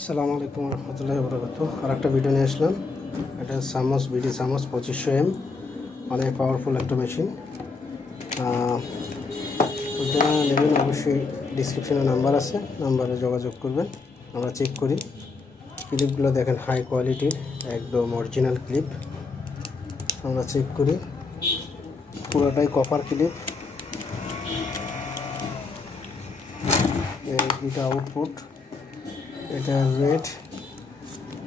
আসসালামু আলাইকুম রহমতুল্লাহি ওয়া বারাকাতুহু। আরেকটা ভিডিও নিয়ে আসলাম। এটা সামস বিডি সামস 2500M, অনেক পাওয়ারফুল একটা মেশিন। যারা নেবেন অবশ্যই ডিসক্রিপশনে নাম্বার আছে, নাম্বারে যোগাযোগ করবেন। আমরা চেক করি। ক্লিপগুলো দেখেন হাই কোয়ালিটির, একদম অরিজিনাল ক্লিপ। আমরা চেক করি, পুরোটাই কপার ক্লিপ। এই দুটো আউটপুট, এটা রেড,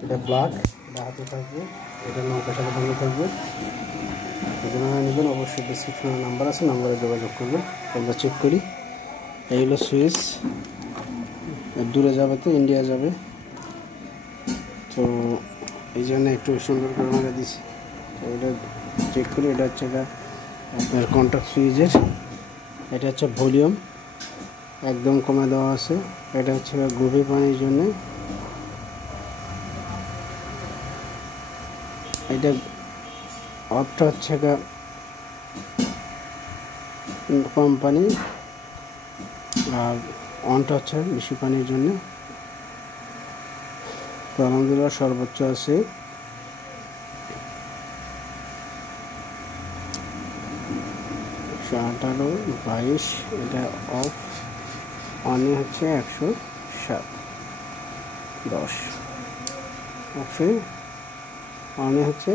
এটা ব্ল্যাক, এটা হাতে থাকবে, এটা নৌকার সাথে বন্ধ থাকবে। যারা নেবেন অবশ্যই ডিসক্রিপশনে নাম্বার আছে, নাম্বারে যোগাযোগ করবেন। আমরা চেক করি। এই হলো সুইচ, দূরে যাবে তো ইন্ডিয়া যাবে, তো এই জন্য একটু সুন্দর করে আমরা দিচ্ছি। তো এটা চেক করি। এটা হচ্ছে আপনার কন্ট্যাক্ট সুইচের, এটা হচ্ছে ভলিউম একদম কমে দেওয়া আছে। এটা হচ্ছে গভীর পানির জন্য। এটা অফটা হচ্ছে কম পানি, আর অনটা হচ্ছে বেশি পানির জন্য। তো আলহামদুলিল্লাহ সর্বোচ্চ আছে 18, 22। এটা অফ, অনে হচ্ছে 107, 10। অফে অনে হচ্ছে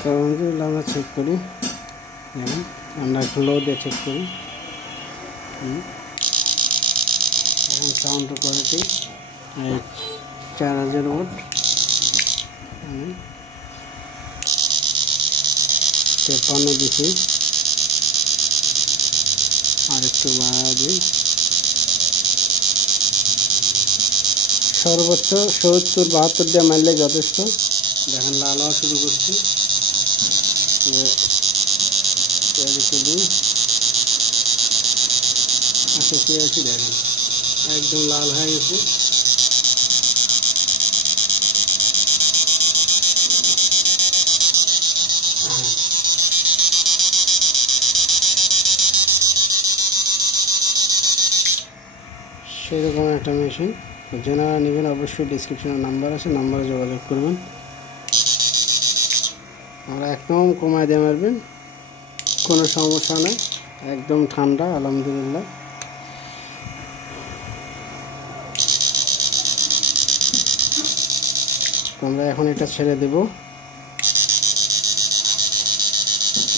তো আলহামদুলিল্লাহ আমরা চেক করি। যেমন আমরা একটু লো দিয়ে চেক করি। এখন সাউন্ড কোয়ালিটি 4000 ওয়াট, 53 দিছি, আর একটু বাড়া দিই। সর্বোচ্চ 70, 72 দিয়ে মারলে যথেষ্ট। দেখেন লাল হওয়া শুরু করছি। আচ্ছা পেয়েছি, দেখেন একদম লাল হয়ে গেছে। সেরকম একটা মেশিন। যারা নেবেন অবশ্যই ডিসক্রিপশনে নাম্বার আছে, নাম্বারে যোগাযোগ করবেন। আমরা একদম কমায় দিয়ে মারবেন, কোনো সমস্যা নেই, একদম ঠান্ডা আলহামদুলিল্লাহ। আমরা এখন এটা ছেড়ে দেব।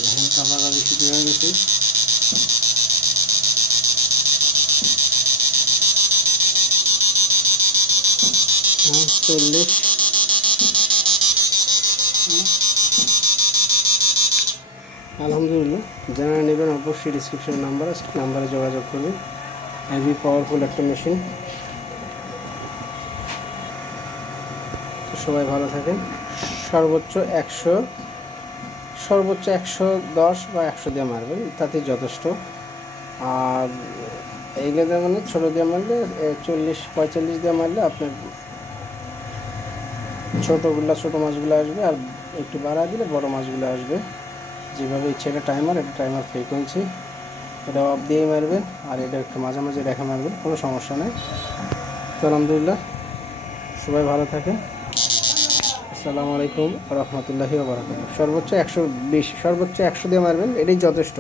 এখন কাবাগাবি শুরু হয়ে গেছে। আলহামদুলিল্লাহ যারা নেবেন অবশ্যই ডিসক্রিপশনে নাম্বার আছে, নাম্বারে যোগাযোগ করবেন। হেভি পাওয়ারফুল একটা মেশিন। তো সবাই ভালো থাকেন। সর্বোচ্চ 110 বা 100 দিয়ে মারবেন, তাতে যথেষ্ট। আর এইগুলো দিয়ে মানে ছোটো দিয়ে মারলে 40-45 দিয়ে মারলে আপনার ছোটো মাছগুলো আসবে, আর একটু বাড়া দিলে বড় মাছগুলো আসবে। যেভাবে ইচ্ছে। এটা টাইমার, এটা টাইমার ফ্রিকোয়েন্সি। এটা অফ দিয়ে মারবেন, আর এটা একটু মাঝে রেখে মারবেন, কোনো সমস্যা নেই। তো আলহামদুলিল্লাহ সবাই ভালো থাকেন। আসসালামু আলাইকুম রহমতুল্লাহি ওয়া বারাকাতুহু। সর্বোচ্চ 120, সর্বোচ্চ 100 দিয়ে মারবেন, এটাই যথেষ্ট।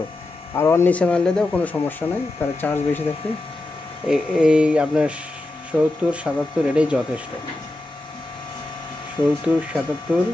আর ওর নিচে মারলে দেও কোনো সমস্যা নেই, তাহলে চার্জ বেশি থাকবে। এই আপনার 70, 77 এটাই যথেষ্ট। 70, 77।